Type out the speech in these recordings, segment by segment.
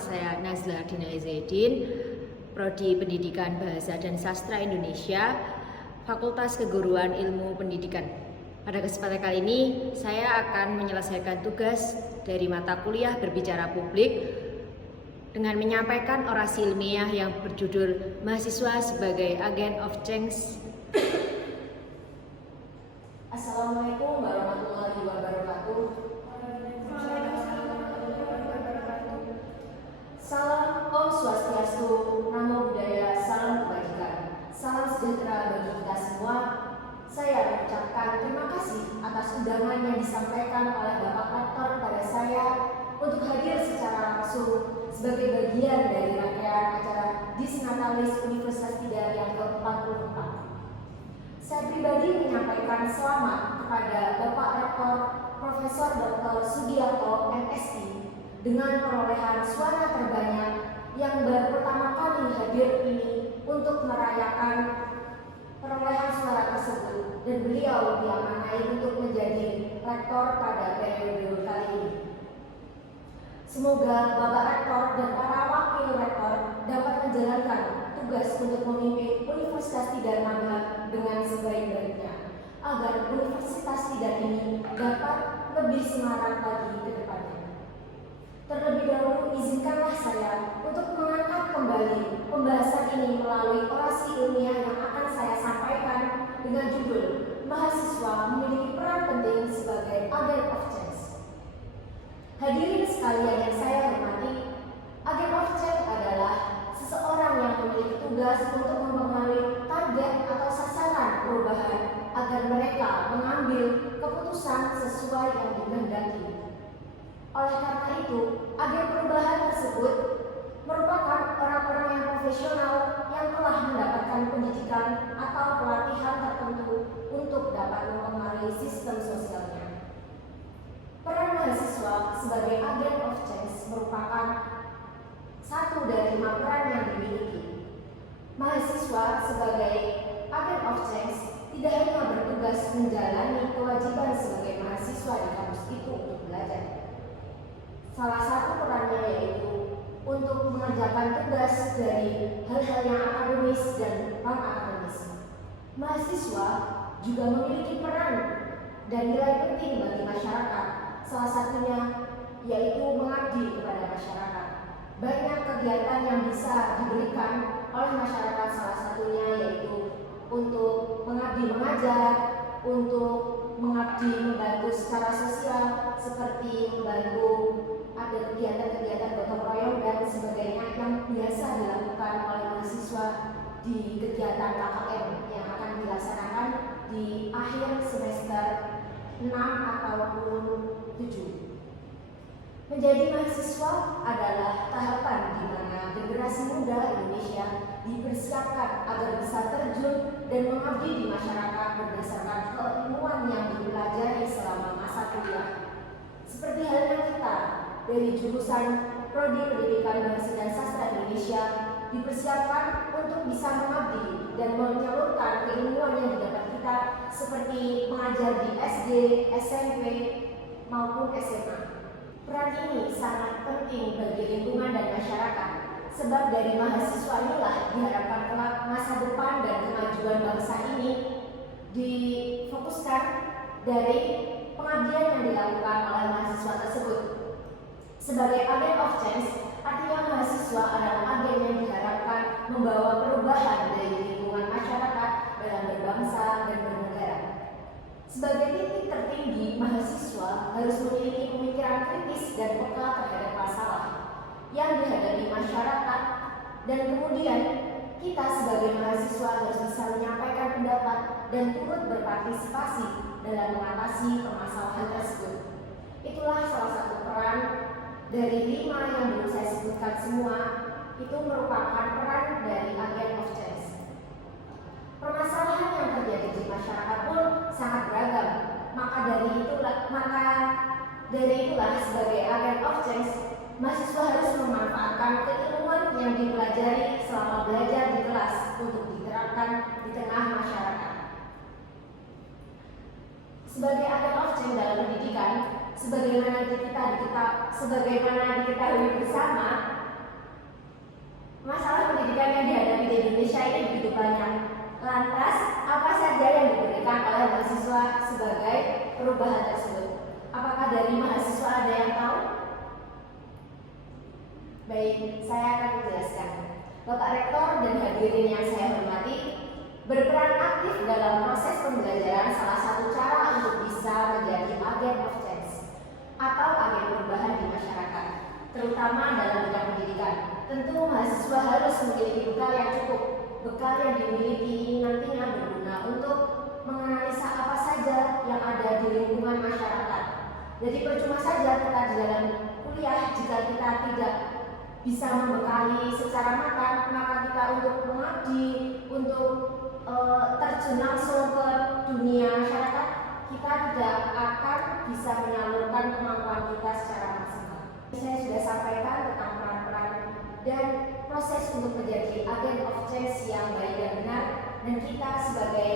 saya Nazla Dina Zaidin, Prodi Pendidikan Bahasa dan Sastra Indonesia, Fakultas Keguruan Ilmu Pendidikan. Pada kesempatan kali ini, saya akan menyelesaikan tugas dari mata kuliah Berbicara Publik dengan menyampaikan orasi ilmiah yang berjudul Mahasiswa sebagai Agent of Change. Assalamualaikum warahmatullahi wabarakatuh. Salam Om Swastiastu, Namo Buddhaya, salam kebajikan, salam sejahtera bagi kita semua. Saya mengucapkan terima kasih atas undangan yang disampaikan oleh Bapak Rektor pada saya untuk hadir secara langsung sebagai bagian dari rangkaian acara Disnatalis Universitas Tidar yang ke-44. Saya pribadi menyampaikan selamat kepada Bapak Rektor Profesor Dr. Sugiarto MSI dengan perolehan suara terbanyak yang baru pertama kali hadir ini untuk merayakan perolehan suara tersebut, dan beliau diamanai untuk menjadi rektor pada periode kali ini. Semoga Bapak Rektor dan para wakil rektor dapat menjalankan tugas untuk memimpin Universitas Tidar Mangga dengan sebaik-baiknya, agar Universitas Tidar ini dapat lebih semarak lagi ke depannya. Terlebih dahulu izinkanlah saya untuk mengangkat kembali pembahasan ini melalui orasi ilmiah yang akan saya sampaikan dengan judul Mahasiswa Memiliki Peran Penting sebagai Agent of Change. Hadirin sekalian yang saya hormati, Agent of Change adalah seseorang yang memiliki tugas untuk mempengaruhi target atau sasaran perubahan agar mereka mengambil keputusan sesuai yang dikehendaki. Oleh karena itu, agen perubahan tersebut merupakan orang-orang yang profesional yang telah mendapatkan pendidikan atau pelatihan tertentu untuk dapat mempengaruhi sistem sosialnya. Peran mahasiswa sebagai agen of change merupakan satu dari 5 peran yang dimiliki. Mahasiswa sebagai agen of change tidak hanya bertugas menjalani kewajiban sebagai mahasiswa di kampus itu untuk belajar. Salah satu perannya yaitu untuk mengerjakan tugas dari hal-hal yang akademis dan non-akademis. Mahasiswa juga memiliki peran dan nilai penting bagi masyarakat. Salah satunya yaitu mengabdi kepada masyarakat. Banyak kegiatan yang bisa diberikan oleh masyarakat, salah satunya yaitu untuk mengabdi mengajar, untuk mengabdi membantu secara sosial seperti membantu ada kegiatan-kegiatan gotong royong dan sebagainya yang biasa dilakukan oleh mahasiswa di kegiatan KKN yang akan dilaksanakan di akhir semester 6 ataupun 7. Menjadi mahasiswa adalah tahapan di mana generasi muda Indonesia dipersiapkan agar bisa terjun dan mengabdi di masyarakat berdasarkan keilmuan yang dipelajari selama masa kuliah. Seperti halnya kita dari jurusan Prodi Pendidikan Bahasa dan Sastra Indonesia dipersiapkan untuk bisa mengabdi dan menyalurkan keilmuan yang didapat kita seperti mengajar di SD, SMP, maupun SMA. Peran ini sangat penting bagi lingkungan dan masyarakat, sebab dari mahasiswa inilah diharapkan kelak masa depan dan kemajuan bangsa ini difokuskan dari pengabdian yang dilakukan oleh mahasiswa tersebut. Sebagai agen of change, artinya mahasiswa adalah agen yang diharapkan membawa perubahan dari lingkungan masyarakat dalam berbangsa dan bernegara. Sebagai titik tertinggi, mahasiswa harus memiliki pemikiran kritis dan peka terhadap masalah yang dihadapi masyarakat, dan kemudian kita sebagai mahasiswa harus bisa menyampaikan pendapat dan turut berpartisipasi dalam mengatasi permasalahan tersebut. Itulah salah satu peran dari 5 yang belum saya sebutkan semua, itu merupakan peran dari agen of change. Permasalahan yang terjadi di masyarakat pun sangat beragam. Maka dari itulah sebagai agen of change, mahasiswa harus memanfaatkan keilmuan yang dipelajari selama belajar di kelas untuk diterapkan di tengah masyarakat. Sebagai agen of change dalam pendidikan, sebagaimana diketahui bersama, perubahan tersebut? Apakah dari mahasiswa ada yang tahu? Baik, saya akan menjelaskan. Bapak Rektor dan hadirin yang saya hormati, berperan aktif dalam proses pembelajaran salah satu cara untuk bisa menjadi agen of change atau agen perubahan di masyarakat, terutama dalam bidang pendidikan. Tentu mahasiswa harus memiliki bekal yang cukup. Bekal yang dimiliki ini nantinya berguna untuk menganalisa apa saja yang ada di lingkungan masyarakat. Jadi percuma saja kita di dalam kuliah jika kita tidak bisa membekali secara matang, maka kita untuk mengabdi, untuk terjun langsung ke dunia masyarakat, kita tidak akan bisa menyalurkan kemampuan kita secara maksimal. Saya sudah sampaikan tentang peran-peran dan proses untuk menjadi agen of change yang baik dan benar, dan kita sebagai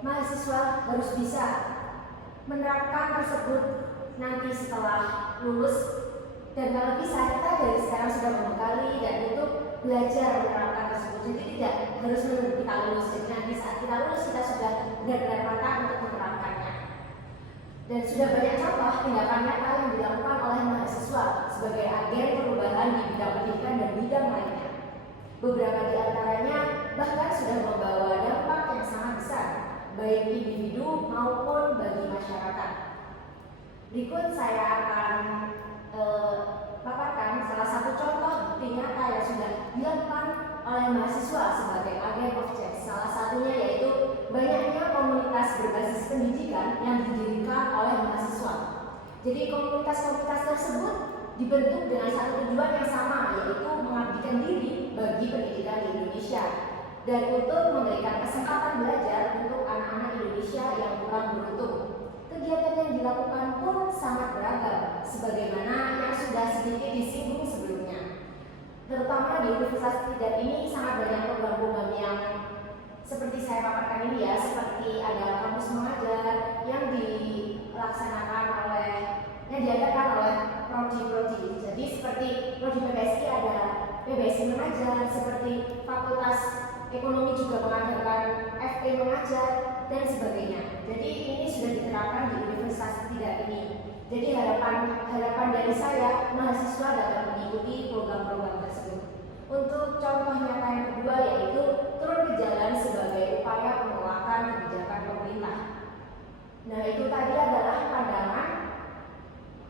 mahasiswa harus bisa menerapkan tersebut nanti setelah lulus. Dan kalau bisa kita dari sekarang sudah membekali dan untuk belajar menerapkan tersebut. Jadi tidak harus menunggu kita lulus. Jadi nanti saat kita lulus kita sudah benar-benar matang untuk menerapkannya. Dan sudah banyak contoh tindakan nyata yang dilakukan oleh mahasiswa sebagai agen perubahan di bidang pendidikan dan bidang lainnya. Beberapa di antaranya bahkan sudah membawa dampak yang sangat besar, baik individu maupun bagi masyarakat. Berikut saya akan paparkan salah satu contoh bukti nyata yang sudah dilakukan oleh mahasiswa sebagai agen of change. Salah satunya yaitu banyaknya komunitas berbasis pendidikan yang didirikan oleh mahasiswa. Jadi komunitas-komunitas tersebut dibentuk dengan satu tujuan yang sama, yaitu mengabdikan diri bagi pendidikan di Indonesia dan untuk memberikan kesempatan belajar untuk anak-anak Indonesia yang kurang beruntung. Kegiatan yang dilakukan pun sangat beragam, sebagaimana yang sudah sedikit disinggung sebelumnya. Terutama di Universitas Tridharma ini sangat banyak program-program yang seperti saya paparkan ini ya, seperti ada kampus mengajar yang diadakan oleh prodi-prodi. Jadi seperti prodi PBSI ada PBSI mengajar, seperti Fakultas Ekonomi juga mengadakan FE mengajar dan sebagainya. Jadi ini sudah diterapkan di Universitas Tridharma ini. Jadi harapan dari saya mahasiswa dapat mengikuti program-program tersebut. Untuk contoh nyata yang kedua yaitu turun ke jalan sebagai upaya penolakan kebijakan pemerintah. Nah itu tadi adalah pandangan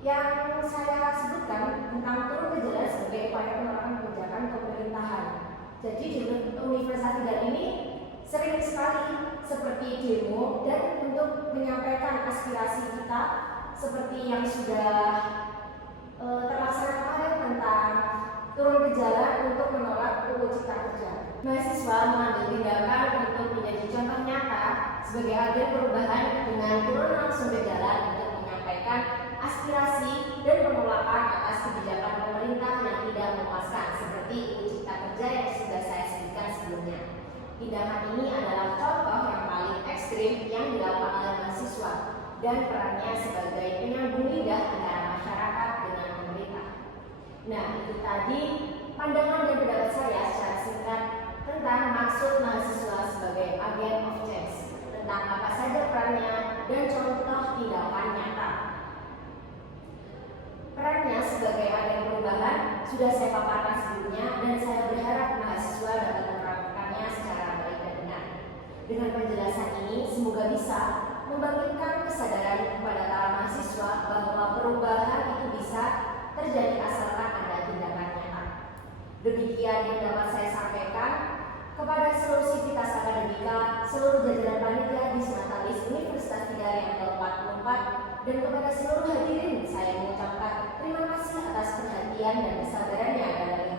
yang saya sebutkan tentang turun ke jalan sebagai upaya penolakan kebijakan pemerintahan. Jadi di Universitas Tridharma ini sering sekali seperti demo dan untuk menyampaikan aspirasi kita seperti yang sudah terlaksana kemarin tentang turun ke jalan untuk menolak UU Cipta Kerja. Mahasiswa mengambil tindakan untuk menjadi contoh nyata sebagai agen perubahan dengan turun langsung ke jalan untuk menyampaikan aspirasi dan penolakan atas kebijakan pemerintah yang tidak memuaskan seperti UU Cipta Kerja yang sudah saya sebutkan sebelumnya. Tindakan ini adalah contoh yang paling ekstrim yang dilakukan oleh mahasiswa dan perannya sebagai penyambung lidah antara masyarakat dengan pemerintah. Nah, itu tadi pandangan dan pendapat saya secara singkat tentang maksud mahasiswa sebagai agen of change, tentang apa saja perannya dan contoh tindakan nyata. Perannya sebagai agen perubahan sudah saya paparkan sebelumnya dan saya berharap mahasiswa dapat menerapkannya secara baik dan benar. Dengan penjelasan ini semoga bisa membangkitkan kesadaran kepada para mahasiswa bahwa perubahan itu bisa terjadi asalkan ada tindakan nyata. Demikian yang dapat saya sampaikan kepada seluruh sivitas akademika, seluruh jajaran panitia di Senatalis Universitas Tridharma yang ke-44 dan kepada seluruh hadirin saya mengucapkan terima kasih atas perhatian dan kesabarannya dalam